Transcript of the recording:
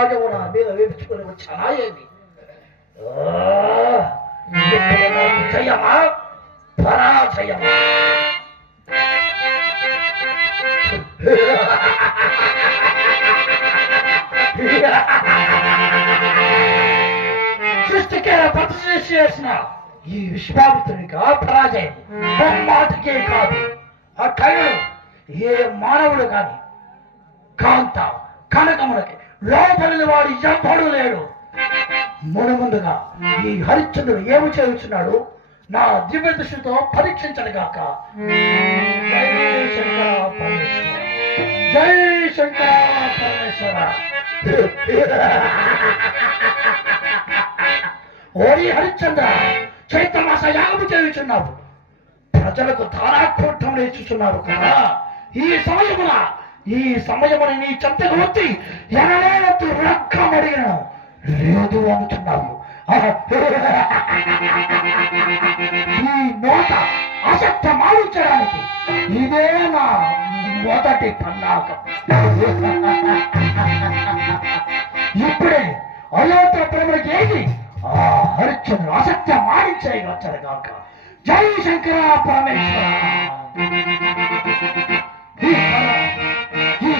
సహజము నా మీద వేపించుకొని వచ్చానా ఏమి? జయమా పరాజయమా? సృష్టికే ప్రతిష్ఠ చేసిన ఈ విశ్వామిత్రునికి పరాజయం మాటకే కాదు. ఆ కళలు ఏ మానవుడు కాని కాంత కనకములకి లోపలి వాడు ఎవ్వడు లేడు. ముందుగా ఈ హరిశ్చంద్రుడు ఏమి చేస్తున్నాడు నా దివ్య దృష్టితో పరీక్షించడు గాక. జై శంకర పరమేశ్వర, జై శంకర పరమేశ్వర. ఓరి హరిశ్చంద్ర, చైత్రమాస యాగము చేయుచున్నావు, ప్రజలకు ధారాకోటం నేర్చుచున్నారు కదా. ఈ సమయమున నీ చెంతకు వచ్చి ఎనలేనట్టు రక్కం అడిగిన లేదు అనుచున్నావు. ఈ నోట అసత్య మాడించడానికి ఇదే నా మొదటి పన్నాగం. ఇప్పుడే అయోధ్యపురములకు ఏది ఆ హరిశ్చంద్రుడు అసత్య మాడించేయవచ్చాడు కాక. జై శంకర పరమేశ్వర. ఈ